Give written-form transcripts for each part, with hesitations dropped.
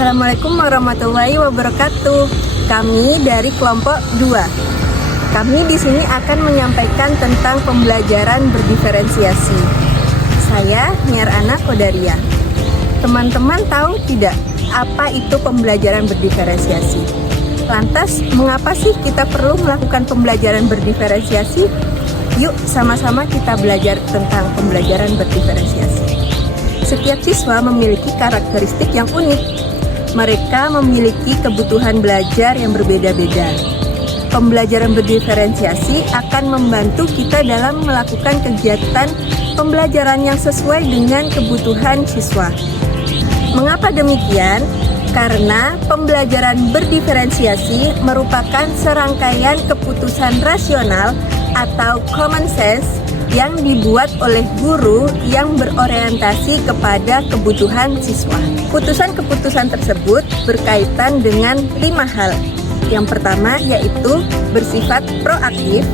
Assalamualaikum warahmatullahi wabarakatuh. Kami dari kelompok 2. Kami di sini akan menyampaikan tentang pembelajaran berdiferensiasi. Saya Niarana Kodaria. Teman-teman tahu tidak apa itu pembelajaran berdiferensiasi? Lantas, mengapa sih kita perlu melakukan pembelajaran berdiferensiasi? Yuk sama-sama kita belajar tentang pembelajaran berdiferensiasi. Setiap siswa memiliki karakteristik yang unik. Mereka memiliki kebutuhan belajar yang berbeda-beda. Pembelajaran berdiferensiasi akan membantu kita dalam melakukan kegiatan pembelajaran yang sesuai dengan kebutuhan siswa. Mengapa demikian? Karena pembelajaran berdiferensiasi merupakan serangkaian keputusan rasional atau common sense yang dibuat oleh guru yang berorientasi kepada kebutuhan siswa. Keputusan-keputusan tersebut berkaitan dengan 5 hal. Yang pertama yaitu bersifat proaktif.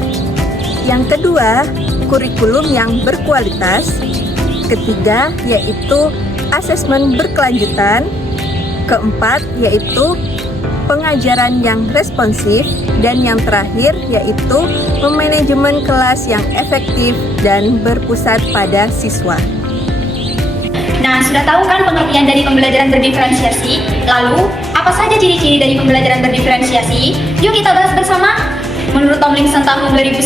Yang kedua, kurikulum yang berkualitas. Ketiga yaitu asesmen berkelanjutan. Keempat yaitu pengajaran yang responsif. Dan yang terakhir yaitu memanajemen kelas yang efektif dan berpusat pada siswa. Nah, sudah tahu kan pengertian dari pembelajaran berdiferensiasi? Lalu, apa saja ciri-ciri dari pembelajaran berdiferensiasi? Yuk kita bahas bersama. Menurut Tomlinson tahun 2001,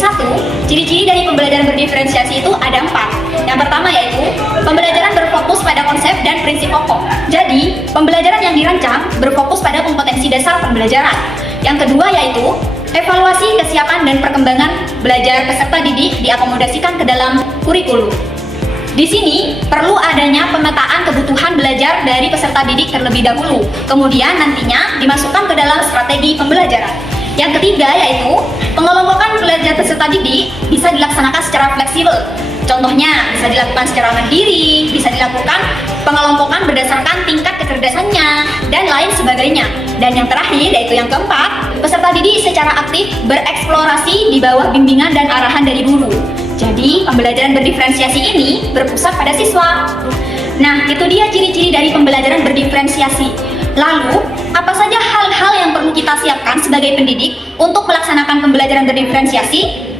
ciri-ciri dari pembelajaran berdiferensiasi itu ada 4. Yang pertama yaitu pembelajaran berfokus pada konsep dan prinsip pokok. Jadi, pembelajaran yang dirancang berfokus pada kompetensi dasar pembelajaran. Yang kedua yaitu evaluasi kesiapan dan perkembangan belajar peserta didik diakomodasikan ke dalam kurikulum. Di sini perlu adanya pemetaan kebutuhan belajar dari peserta didik terlebih dahulu, kemudian nantinya dimasukkan ke dalam strategi pembelajaran. Yang ketiga yaitu pengelompokan belajar peserta didik bisa dilaksanakan secara fleksibel. Contohnya bisa dilakukan secara mandiri, bisa dilakukan pengelompokan berdasarkan tingkat kecerdasannya, dan lain sebagainya. Dan yang terakhir yaitu yang keempat, peserta didik secara aktif bereksplorasi di bawah bimbingan dan arahan dari guru. Jadi pembelajaran berdiferensiasi ini berpusat pada siswa. Nah, itu dia ciri-ciri dari pembelajaran berdiferensiasi. Lalu, apa saja hal-hal yang perlu kita siapkan sebagai pendidik untuk melaksanakan pembelajaran berdiferensiasi?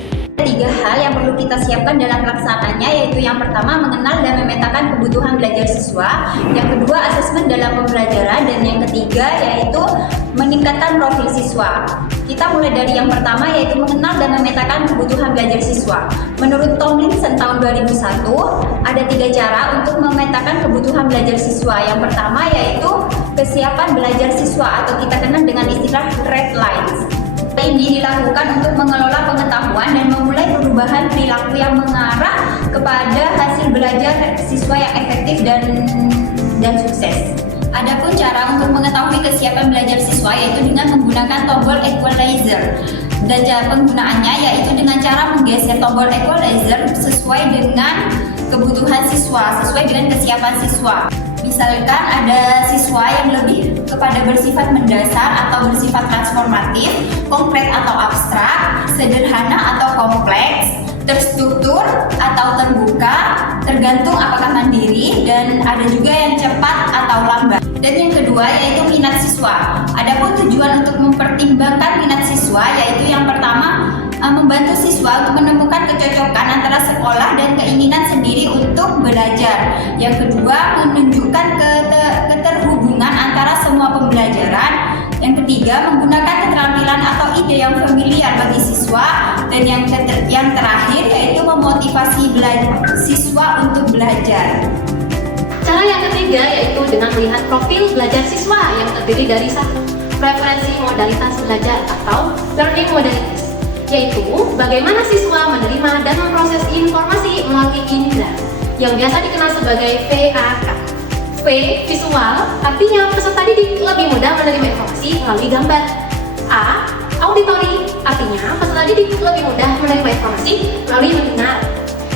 3 hal yang perlu kita siapkan dalam pelaksanaannya, yaitu yang pertama mengenal dan memetakan kebutuhan belajar siswa, yang kedua asesmen dalam pembelajaran, dan yang ketiga yaitu meningkatkan profil siswa. Kita mulai dari yang pertama yaitu mengenal dan memetakan kebutuhan belajar siswa. Menurut Tomlinson tahun 2001, ada 3 cara untuk memetakan kebutuhan belajar siswa. Yang pertama yaitu kesiapan belajar siswa atau kita kenal dengan istilah red lines. Ini dilakukan untuk mengelola pengetahuan dan memulai perubahan perilaku yang mengarah kepada hasil belajar siswa yang efektif dan sukses. Adapun cara untuk mengetahui kesiapan belajar siswa yaitu dengan menggunakan tombol equalizer. Dan cara penggunaannya yaitu dengan cara menggeser tombol equalizer sesuai dengan kebutuhan siswa, sesuai dengan kesiapan siswa. Misalkan ada siswa yang lebih kepada bersifat mendasar atau bersifat transformatif, konkret atau abstrak, sederhana atau kompleks, terstruktur atau terbuka, tergantung apakah mandiri, dan ada juga yang cepat atau lambat. Dan yang kedua yaitu minat siswa. Adapun tujuan untuk mempertimbangkan minat siswa yaitu yang pertama membantu siswa untuk menemukan kecocokan antara sekolah dan keinginan sendiri untuk belajar. Yang kedua, menunjukkan keterhubungan antara semua pembelajaran. Yang ketiga, menggunakan keterampilan atau ide yang familiar bagi siswa. Dan yang terakhir yaitu memotivasi siswa untuk belajar. Cara yang ketiga yaitu dengan melihat profil belajar siswa yang terdiri dari 1. Preferensi modalitas belajar atau learning modalities, yaitu bagaimana siswa menerima dan memproses informasi melalui indera yang biasa dikenal sebagai VAK. V. Visual, artinya peserta didik lebih mudah menerima informasi melalui gambar. A. Auditory, artinya peserta didik lebih mudah menerima informasi melalui mendengar.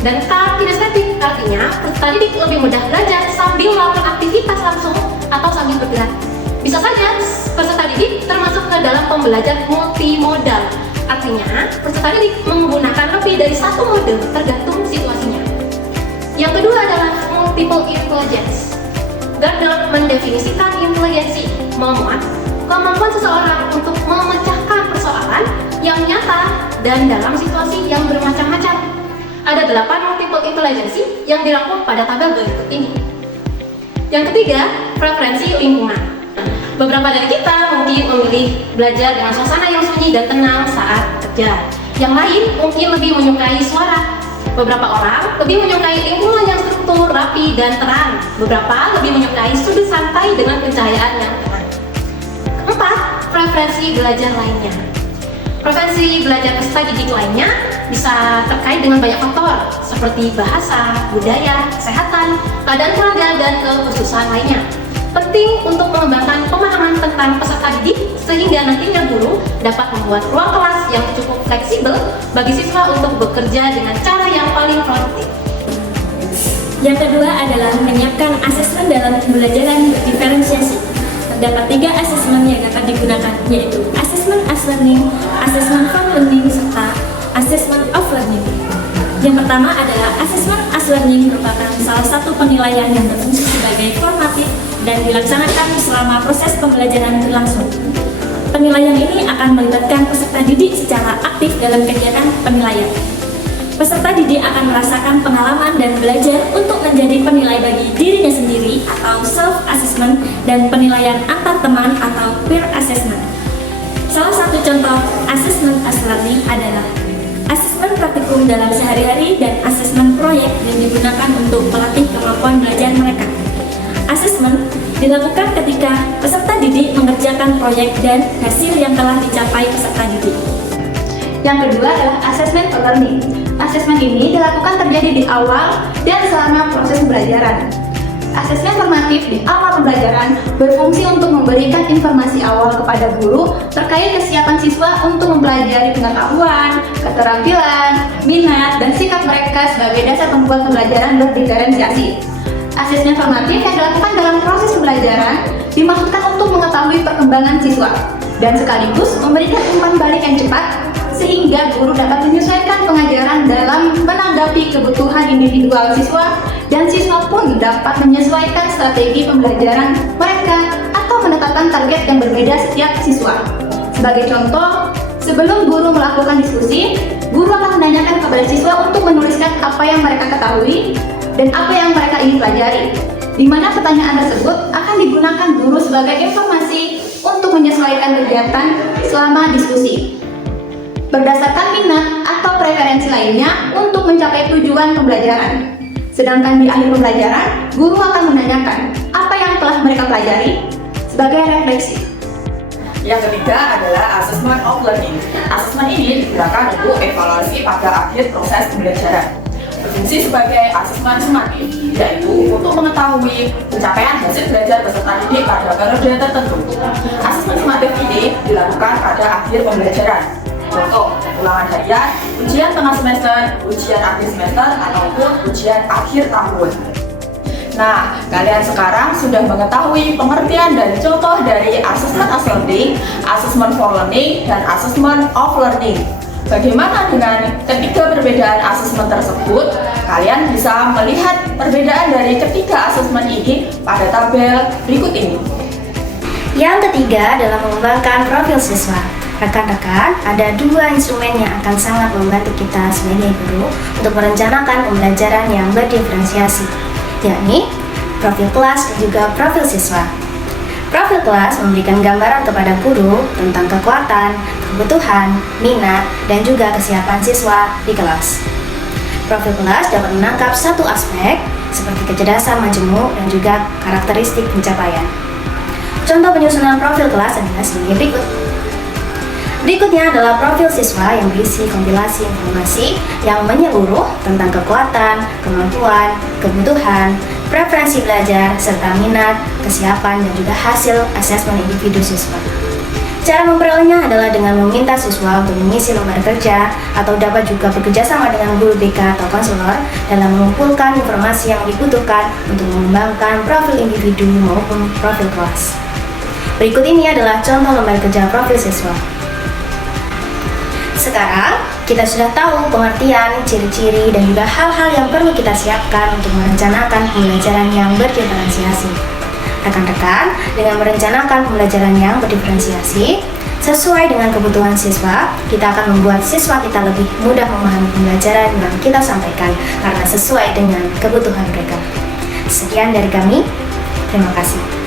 Dan K. Kinestetik, artinya peserta didik lebih mudah belajar sambil melakukan aktivitas langsung atau sambil bergerak. Bisa saja peserta didik termasuk ke dalam pembelajaran multimodal. Artinya, peserta didik menggunakan lebih dari 1 mode tergantung situasinya. Yang kedua adalah multiple intelligence. Gardner mendefinisikan inteligensi memuat kemampuan seseorang untuk memecahkan persoalan yang nyata dan dalam situasi yang bermacam-macam. Ada 8 multiple intelligensi yang dirangkum pada tabel berikut ini. Yang ketiga, preferensi lingkungan. Beberapa dari kita mungkin memilih belajar dengan suasana yang sunyi dan tenang saat kerja. Yang lain mungkin lebih menyukai suara. Beberapa orang lebih menyukai lingkungan yang struktur, rapi, dan terang. Beberapa lebih menyukai sudut santai dengan pencahayaan yang tenang. Keempat, preferensi belajar lainnya. Preferensi belajar peserta didik lainnya bisa terkait dengan banyak faktor seperti bahasa, budaya, kesehatan, keadaan keluarga, dan kekhususan lainnya. Penting untuk mengembangkan pemahaman tentang peserta didik sehingga nantinya guru dapat membuat ruang kelas yang cukup fleksibel bagi siswa untuk bekerja dengan cara yang paling produktif. Yang kedua adalah menyiapkan asesmen dalam pembelajaran berdiferensiasi. Terdapat 3 asesmen yang dapat digunakan, yaitu asesmen as learning, asesmen for learning, serta asesmen of learning. Yang pertama adalah asesmen as learning merupakan salah satu penilaian yang berfungsi sebagai formatif dan dilaksanakan selama proses pembelajaran berlangsung. Penilaian ini akan melibatkan peserta didik secara aktif dalam kegiatan penilaian. Peserta didik akan merasakan pengalaman dan belajar untuk menjadi penilai bagi dirinya sendiri atau self-assessment dan penilaian antar teman atau peer assessment. Salah satu contoh asesmen as learning adalah asesmen praktikum dalam sehari-hari dan asesmen proyek yang digunakan untuk melatih kemampuan belajar mereka. Asesmen dilakukan ketika peserta didik mengerjakan proyek dan hasil yang telah dicapai peserta didik. Yang kedua adalah asesmen for learning. Asesmen ini dilakukan terjadi di awal dan selama proses pembelajaran. Asesmen formatif di awal pembelajaran berfungsi untuk memberikan informasi awal kepada guru terkait kesiapan siswa untuk mempelajari pengetahuan, keterampilan, minat, dan sikap mereka sebagai dasar pembuat pembelajaran berdiferensiasi. Asesmen formatif yang dilakukan dalam proses pembelajaran dimaksudkan untuk mengetahui perkembangan siswa dan sekaligus memberikan umpan balik yang cepat sehingga guru dapat menyesuaikan pengajaran dalam menanggapi kebutuhan individual siswa dan siswa pun dapat menyesuaikan strategi pembelajaran mereka atau menetapkan target yang berbeda setiap siswa. Sebagai contoh, sebelum guru melakukan diskusi, guru akan menanyakan kepada siswa untuk menuliskan apa yang mereka ketahui dan apa yang mereka ingin pelajari, di mana pertanyaan tersebut akan digunakan guru sebagai informasi untuk menyesuaikan kegiatan selama diskusi berdasarkan minat atau preferensi lainnya untuk mencapai tujuan pembelajaran. Sedangkan di akhir pembelajaran, guru akan menanyakan apa yang telah mereka pelajari sebagai refleksi. Yang ketiga adalah assessment of learning. Assessment ini digunakan untuk evaluasi pada akhir proses pembelajaran. Berfungsi sebagai asesmen sumatif, yaitu untuk mengetahui pencapaian hasil belajar peserta didik pada periode tertentu. Asesmen sumatif ini dilakukan pada akhir pembelajaran. Contoh, ulangan harian, ujian tengah semester, ujian akhir semester, ataupun ujian akhir tahun. Nah, kalian sekarang sudah mengetahui pengertian dan contoh dari assessment as learning, assessment for learning, dan assessment of learning. Bagaimana dengan ketiga perbedaan asesmen tersebut? Kalian bisa melihat perbedaan dari ketiga asesmen ini pada tabel berikut ini. Yang ketiga adalah mengembangkan profil siswa. Rekan-rekan, ada 2 instrumen yang akan sangat membantu kita sebagai guru untuk merencanakan pembelajaran yang berdiferensiasi, yakni profil kelas dan juga profil siswa. Profil kelas memberikan gambaran kepada guru tentang kekuatan, kebutuhan, minat, dan juga kesiapan siswa di kelas. Profil kelas dapat menangkap satu aspek seperti kecerdasan majemuk dan juga karakteristik pencapaian. Contoh penyusunan profil kelas adalah sebagai berikut. Berikutnya adalah profil siswa yang berisi kompilasi informasi yang menyeluruh tentang kekuatan, kemampuan, kebutuhan, preferensi belajar, serta minat, kesiapan, dan juga hasil asesmen individu siswa. Cara memperolehnya adalah dengan meminta siswa untuk mengisi lembar kerja atau dapat juga bekerjasama dengan guru BK atau konselor dalam mengumpulkan informasi yang dibutuhkan untuk mengembangkan profil individu maupun profil kelas. Berikut ini adalah contoh lembar kerja profil siswa. Sekarang, kita sudah tahu pengertian, ciri-ciri, dan juga hal-hal yang perlu kita siapkan untuk merencanakan pembelajaran yang berdiferensiasi. Rekan-rekan, dengan merencanakan pembelajaran yang berdiferensiasi sesuai dengan kebutuhan siswa, kita akan membuat siswa kita lebih mudah memahami pembelajaran yang kita sampaikan karena sesuai dengan kebutuhan mereka. Sekian dari kami, terima kasih.